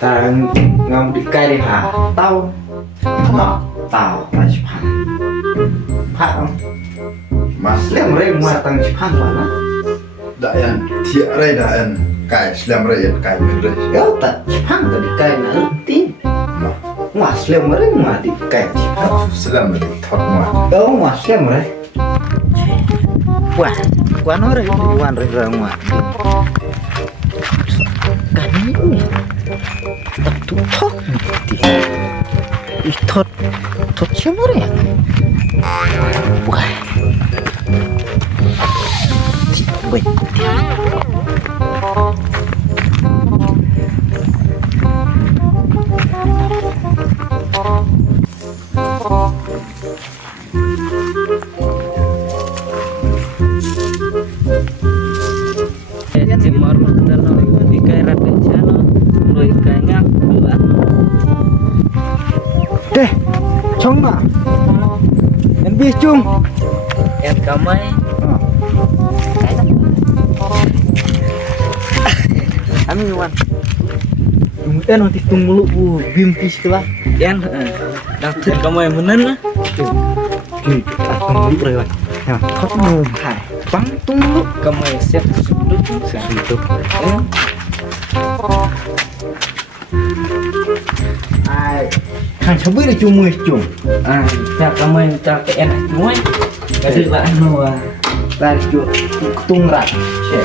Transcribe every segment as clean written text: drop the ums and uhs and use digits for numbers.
ta ngâm đi cây đi hả tao nó tao là chụp hàng phát không mà slam rây mà tăng chụp hàng vào nó Dayan thiệt rây dayan cái slam rây cái mình rây kéo tận chụp hàng tận đi cây nó tin mà slam rây mà đi cây chụp hàng slam rây thọt mà kéo mà slam rây quá nó rây quan rây ra ngoài cái này tập tụ thóc thì thọt thọt chém rồi wah wait Timor dalam di kaya rakyat sana mulai kayaknya bulan deh chong mà em biết chung em kamai anh Iwan chúng nanti tunggu lu bim tis lah em đang thịt kamai menen á tunggu rồi Iwan ya thot mau phải bắn tunggu kamai siap sudut itu em ai thằng cháu biết là chung mười chung cha kamai cha cái em muối cái thứ bạn nô là chung tung rạch sẽ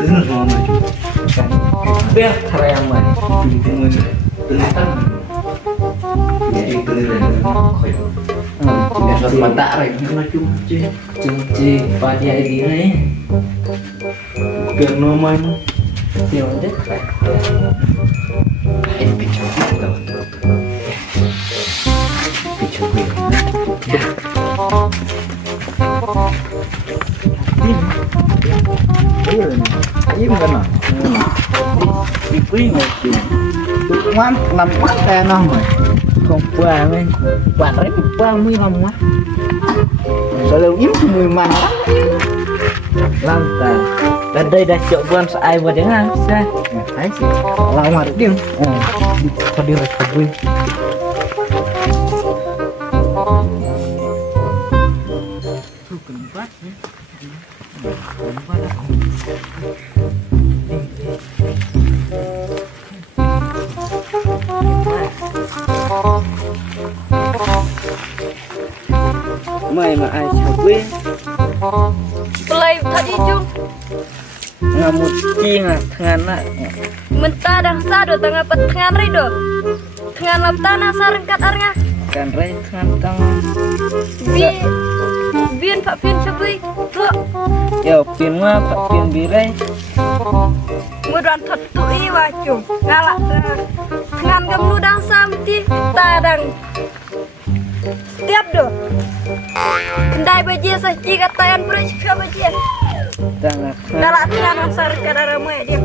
đứng rồi mà chung biar karya mày chung mười từ tan jadi từ khỏi tidak harus mata rồi nó chung chứ cinci pada ini biar nomor tiêu đất phải ini picture gitu picture gue ini bukan mah Pipri masih ngoan làm quá tè nó rồi không qua mấy quản đấy qua mươi lòng quá sợ lâu yếu thì mười màn lắm làm ta đến đây đã chợ vườn ai vừa đến ha sao thấy gì là ngoài được điên thôi đi rồi thật vui mày mà ai chào quê Play tadi jum ngamut king tengana mentah dah sado tengah petengan rido tengah laptana sarengkat arnya kan rey tengan tang bian pak bian sebui lo ya pin mah pak pin birai mudan thottu ini wajum ngalak tengan gemlu dang samti tadang setiap do kendai bajia saji katayan pura juga bajia tengah ngalak tengan sarengkat arama dia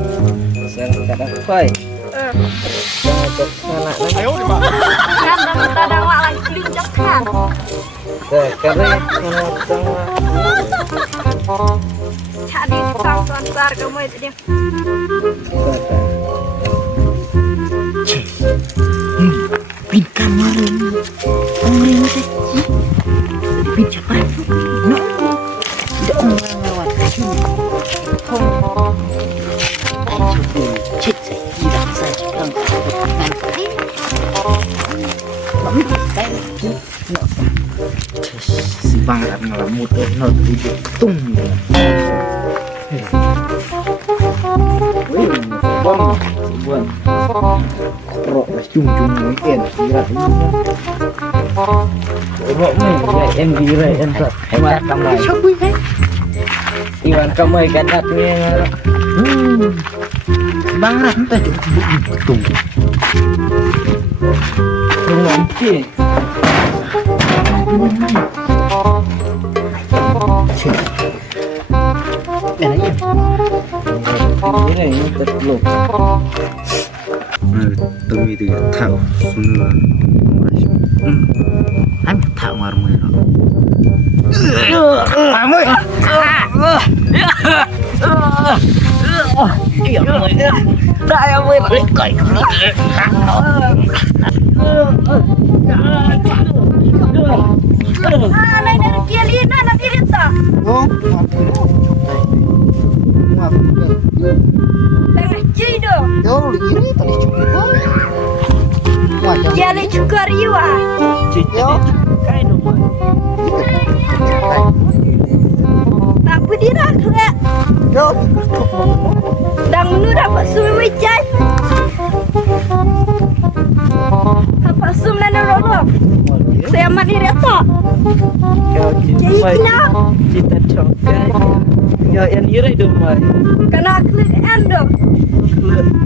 sen kadang koi tengah tok anak kan dang tadang wak lagi kelincak kan kare tengah jadi tukang sar kamu itu dia pin kamera orang saja pin siapa no tidak orang lewat không chết rồi đi đằng xa chỉ cần ngàn cái bấm cái si bang làm một nó đi tung bom buồn rọ là chung chung tiền ra rọ mày em đi rồi em thật em đặt kamai sao quý thế Iwan kamai kan datnya bang ra chúng ta chụp tung rumah sih đây là ini này nó thật lục tôi thì thảo xuống anh thảo mà rồi mà mới Dah ya boy. Ah, lain dari dia lina na diri ta. Oh, mati. Tengah cido. Yo, ini tadi cukup. Macam Dia le cukar iwa. yo. Kai no boy. Apa dira kre. Yo, Dang nu dapat suwi wicai. Apa sum na rolo. Saya mandi reta. Jadi kena. Kita cokai. Ya yang ira itu boy. Kena klik endo.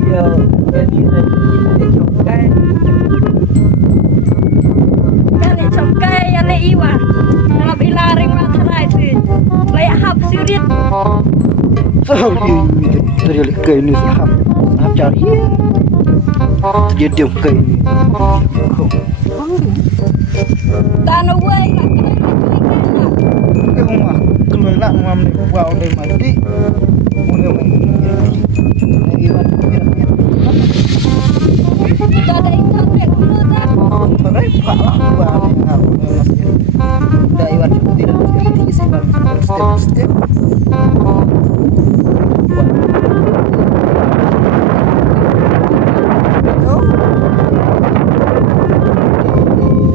Ya yang ira kita cokai. Kali cokai yang le iwa. Dalam ilaring materai tu. Layak hap surit. sorry. Terjadi ke ini sahab. Sahab cari. Terjadi ke ini. Tanah wai nak kena kena. Ke rumah. Keluar nak mam ni buat oleh mati. Boleh mati. Tak ada internet dulu tak. Sebenarnya pak lah buat yang aku masih. Dah iwan tidak seperti sebab step.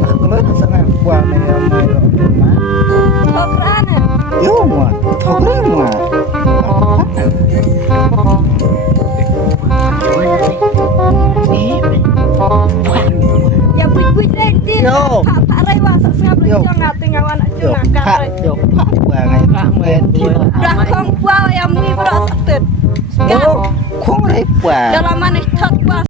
Aku lah sangat buat yang Kau kerana. yo mah, tahu mah. Ya buit-buit rentin. Yo. Pak Rai wasak sengap Yo. jangan tengah anak Yo, jangan pak, karai. yo pak buat yang Dah kong puau yang mui beras atet. Yo, kong lepas. Dalam mana tak puas.